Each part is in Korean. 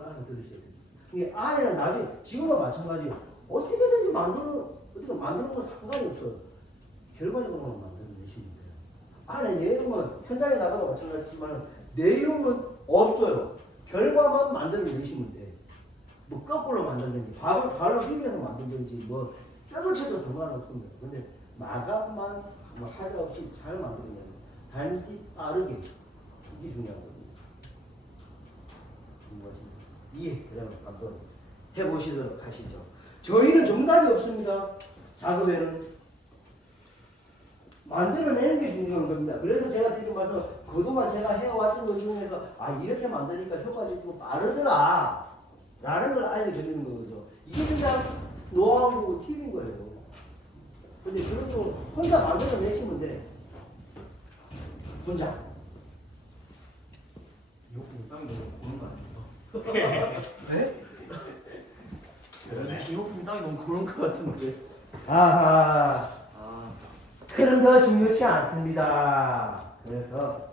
알아 들으셔야 돼요. 이게 안에는 나중에 지금과 마찬가지 어떻게든지 만들어 어떻게 만드는 건 상관이 없어요. 결과적으로만 만들어내시면 돼요. 안에 내용은 현장에 나가도 마찬가지지만 내용은 없어요. 결과만 만들어 내시면 돼. 뭐 거꾸로 만들든지 밥을 발로 비벼서 만들든지 뭐 뼈를 쳐도 상관없습니다. 근데 마감만 뭐 하자 없이 잘 만들어내는 단지 빠르게 이게 중요한 거거든 요. 이해 그러면 한번 해보시도록 하시죠. 저희는 정답이 없습니다. 작업에는 만들어내는 게 중요한 겁니다. 그래서 제가 드린 말씀 그동안 제가 해왔던 것 중에서 아 이렇게 만드니까 효과적이고 빠르더라 라는 걸 알려드리는 거죠. 이게 그냥 노하우고 팁인 거예요. 근데 거 혼자 만들어내시면 돼. 혼자. 땅이 너무 고른 거 아닙니까? 네? 이호풍 땅이 너무 고른 거 같은데. 아하. 아, 그런 거 중요치 않습니다. 그래서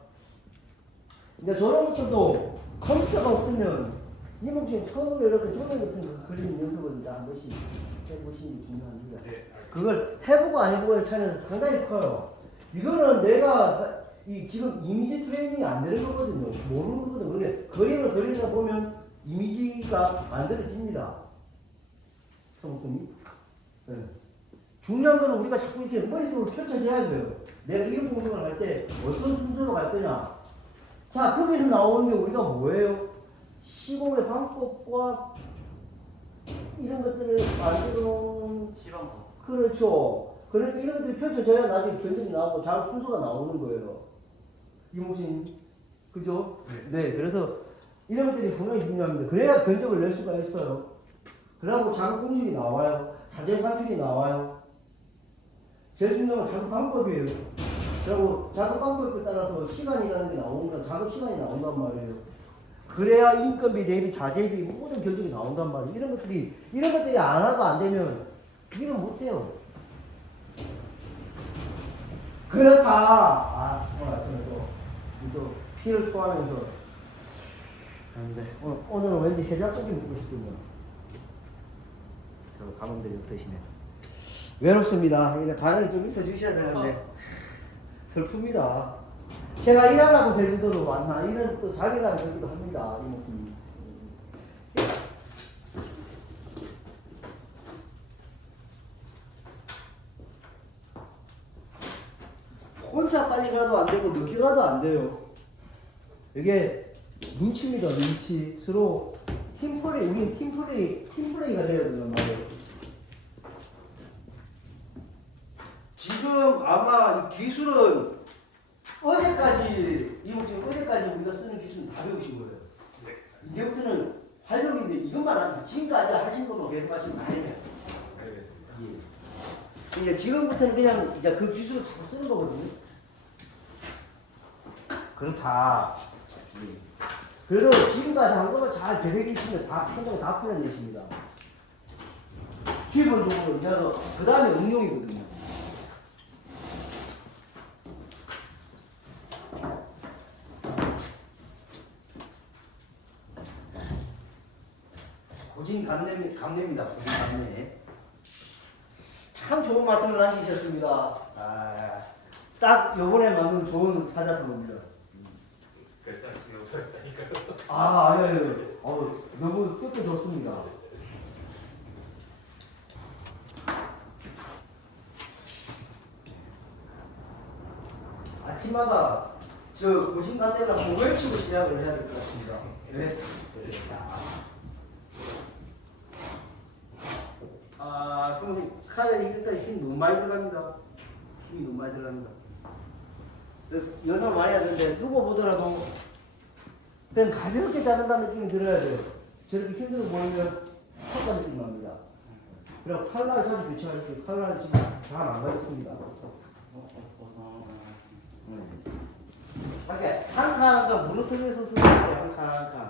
이제 저런 것들도 컴퓨터가 없으면 이몽진 처음으로 이렇게 조명 같은 거 그림 연습을 이제 한 번씩 해보시는 게 중요합니다. 네. 그걸 해보고 안 해보고의 차이는 상당히 커요. 이거는 내가 이 지금 이미지 트레이닝이 안 되는 거거든요. 모르는 거거든요. 근데 그림을 그리다 보면 이미지가 만들어집니다. 성성이. 네. 중요한 거는 우리가 자꾸 이렇게 머릿속으로 펼쳐져야 돼요. 내가 이런 공부를 할 때 어떤 순서로 갈 거냐. 자, 거기서 나오는 게 우리가 뭐예요? 시공의 방법과 이런 것들을 만들어 놓은 시방법. 그렇죠. 그러니까 이런 것들이 펼쳐져야 나중에 견적이 나오고 작업 순서가 나오는 거예요. 이모진, 그죠? 네. 그래서 이런 것들이 상당히 중요합니다. 그래야 견적을 낼 수가 있어요. 그러고 작업 공식이 나와요. 자재 산출이 나와요. 제일 중요한 건 작업 방법이에요. 그리고 작업 방법에 따라서 시간이라는 게 나오는 건 작업 시간이 나온단 말이에요. 그래야 인건비 대비 자재비 모든 견적이 나온단 말이에요. 이런 것들이 이런 것들이 안 하고 안 되면 일은 못 해요. 그렇다. 아, 아침에 또, 또 피를 토하면서 하는데 오늘 오늘은 왠지 해장국이 먹고 싶군요. 저 감염들이 드시네. 외롭습니다. 이래 반응이 좀 있어 주셔야 되는데 슬픕니다. 제가 일하려고 제주도로 왔나 이런 또 자기가 되기도 합니다. 이 느낌이. 혼자 빨리 가도 안 되고 늦게 가도 안 돼요. 이게 눈치입니다. 눈치. 서로 팀플레이, 우린 팀플레이, 팀플레이가 돼야 된단 말이에요. 지금 아마 이 기술은 어제까지 이용진 어제까지 우리가 쓰는 기술은 다 배우신 거예요. 이제부터는 활용인데 이것만 하면 지금까지 하신 것만 계속 하시면 다 해요. 알겠습니다. 예. 이제 지금부터는 그냥 이제 그 기술을 자꾸 쓰는 거거든요. 그렇다. 예. 그래도 지금까지 한 것만 잘 되새기시면 다 편하게 다 풀어내십니다. 기본적으로 이제 그 다음에 응용이거든요. 고진 감내, 감내입니다. 고진 감내. 참 좋은 말씀을 남기셨습니다. 아, 딱 요번에 맞는 좋은 사자성어입니다. 글자 신경 써야다니까요. 아, 아니, 아니. 어, 너무 뜻도 좋습니다. 아침마다 저 고진간대랑 공을 치고 시작을 해야 될 것 같습니다. 네. 아, 선생님, 칼에 일단 힘 너무 많이 들어갑니다. 힘이 너무 많이 들어갑니다. 그 연습을 많이 되는데, 누구 보더라도 그냥 가볍게 자른다는 느낌이 들어야 돼요. 저렇게 힘들어 보이면 턱가 느낌이 납니다. 그리고 칼날 자주 교체하십시오. 칼날 지금 다 망가졌습니다. 이렇게 한 칸 한 칸 무너뜨려서 쓰는 거예요. 한 칸 한 칸.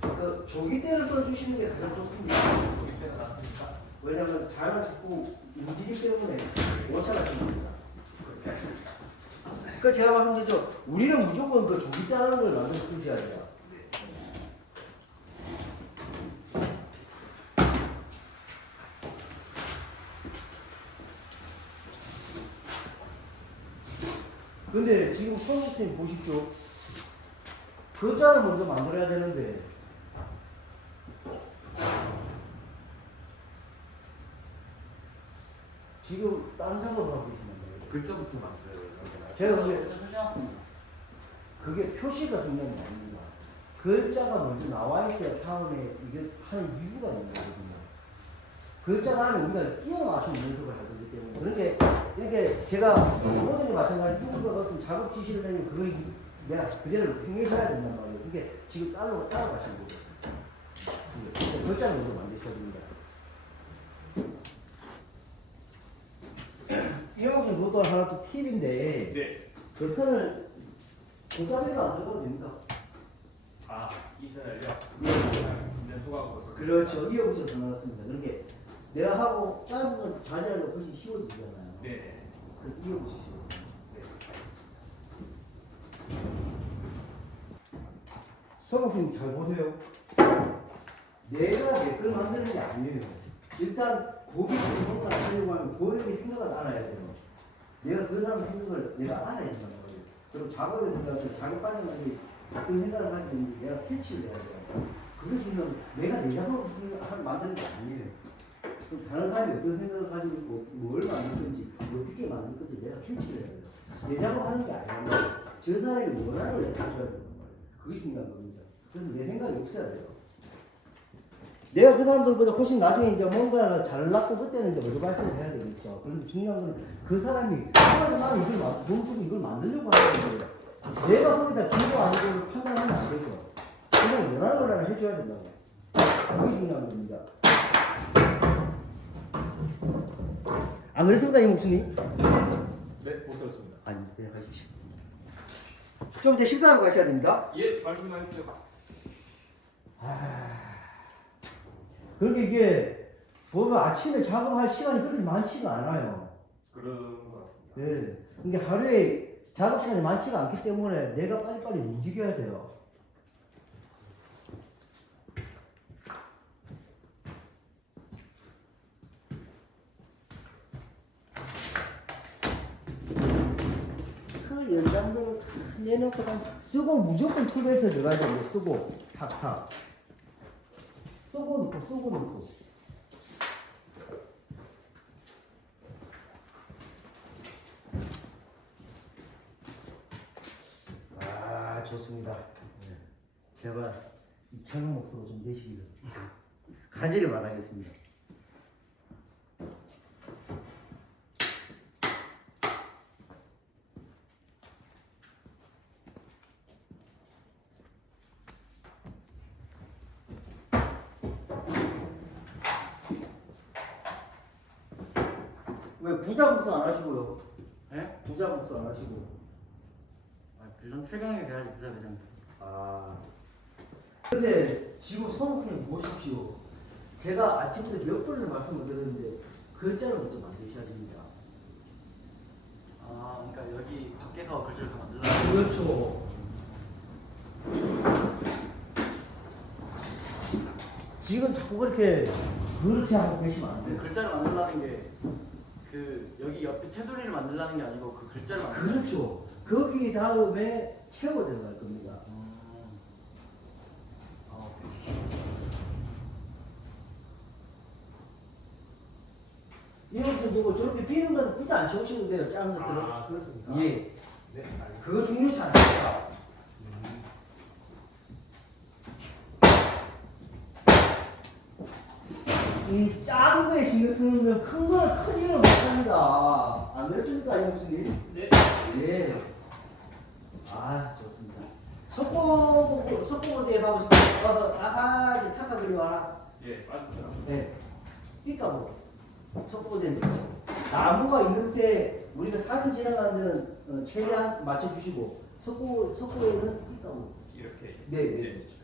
그 조기대를 써주시는 게 가장 좋습니다. 때가 났어. 왜냐면 자가 자꾸 움직이기 때문에 오차가 생깁니다. 그렇게 했습니다. 그러니까 제가 말씀드렸죠. 우리는 무조건 그 조기 따라는 걸 만들어 주셔야 돼요. 근데 지금 선생님 보십시오. 글자를 먼저 만들어야 되는데 지금 딴 작업을 하고 계시는 거예요. 글자부터 되는 제가 근데 그게 표시가 중요한 게 아닙니다. 글자가 먼저 나와 있어야 타운에 이게 하는 이유가 있는 거거든요. 글자가 하면 우리가 끼워 맞춘 연습을 하기 때문에 그렇게 이렇게 제가 모든 게 마찬가지 누군가 어떤 작업 지시를 내면 그거 내가 그대로 행해줘야 된단 말이에요. 그게 지금 따로 따로 가신 거예요. 근데 글자를 먼저 만드셔야 됩니다. 이형은 그것도 하나 또 팁인데 네. 그 선을 고자리로 안 적어도 됩니다. 아, 이 선을요? 예. 있는 소각으로. 그렇죠. 이어부터 전화했습니다. 그런 게 내가 하고 짧은 건 자제하려고 훨씬 쉬워지잖아요. 네. 그 이어보시죠. 성우님 잘 보세요. 내가 내걸 만드는 게 아니에요. 일단 고객이 생각을 하려고 하면 고객의 생각을 알아야 돼요. 내가 그 사람 생각을 내가 알아야 된다는 거예요. 그럼 작업에 들어가서 작업 과정에 어떤 생각을 가지고 있는지 내가 캐치를 해야 돼요. 그게 중요한 내가 내 작업을 만드는 게 아니에요. 그럼 다른 사람이 어떤 생각을 가지고 있고 뭘 만들 건지 어떻게 만들 건지 내가 캐치를 해야 돼요. 내 작업하는 게 아니라 저 사람이 걸 내가 해줘야 되는 거예요. 그게 중요한 겁니다. 그래서 내 생각이 없어야 돼요. 내가 그 사람들보다 훨씬 나중에 이제 뭔가를 잘났고 그때는 이제 먼저 발전을 해야 되겠죠. 그런데 중요한 건그 사람이 아, 나는 이걸 만- 돈 주고 이걸 만들려고 하는 거예요. 내가 거기다 기도 아니고 판단하면 안 되죠. 그냥 거라도 해줘야 된다고. 그게 중요한 겁니다. 안 그랬습니까, 이 목수님? 네, 못 들었습니다. 아니, 그냥 가십시오. 좀 이제 식사하러 가셔야 됩니다. 예, 말씀해 주세요. 그런데 이게 보면 아침에 작업할 시간이 그렇게 많지가 않아요. 그런 것 같습니다. 네. 이게 하루에 작업 시간이 많지가 않기 때문에 내가 빨리빨리 움직여야 돼요. 그 연장들을 다 내놓고 다 쓰고 무조건 툴베이스 들어가야 되는데 쓰고 탁탁 쓰고 넣고 쓰고 넣고 아 좋습니다. 네. 제발 이 청년 목소로 좀 내시기를 간절히 바라겠습니다. 왜 부자부터 안 하시고요? 예? 부자부터 안 하시고. 아, 물론 최강에 가야지 부자 회장. 아. 근데 지금 선생님 보십시오. 제가 아침부터 몇 번을 말씀을 드렸는데 글자를 먼저 만드셔야 됩니다. 아, 그러니까 여기 밖에서 글자를 다 만들라. 그렇죠. 지금 자꾸 그렇게 그렇게 하고 계시면 안그 돼요. 글자를 만들라는 게그 테두리를 만들라는 게 아니고 그 글자를 만들라. 그렇죠. 거기 다음에 채워 들어갈 겁니다. 음. 아, 이것도 보고 저렇게 비는 건 굳이 안 채우시면 돼요. 작은 것들은. 아, 그렇습니까? 예. 네, 알겠습니다. 그거 중요치 않습니다. 이 작은 건큰 거는 큰 일을 못합니다. 안 그렇습니까, 이 목수님? 네. 예. 아, 좋습니다. 석고, 석고대 봐보시죠 와서 아가지 타카 그리고 하나. 예, 맞습니다. 네. 삐까보. 석고대 나무가 있는 때 우리가 사진 지나가는 데는 어, 최대한 맞춰주시고 석고, 석고에는 삐까보. 이렇게. 네, 네.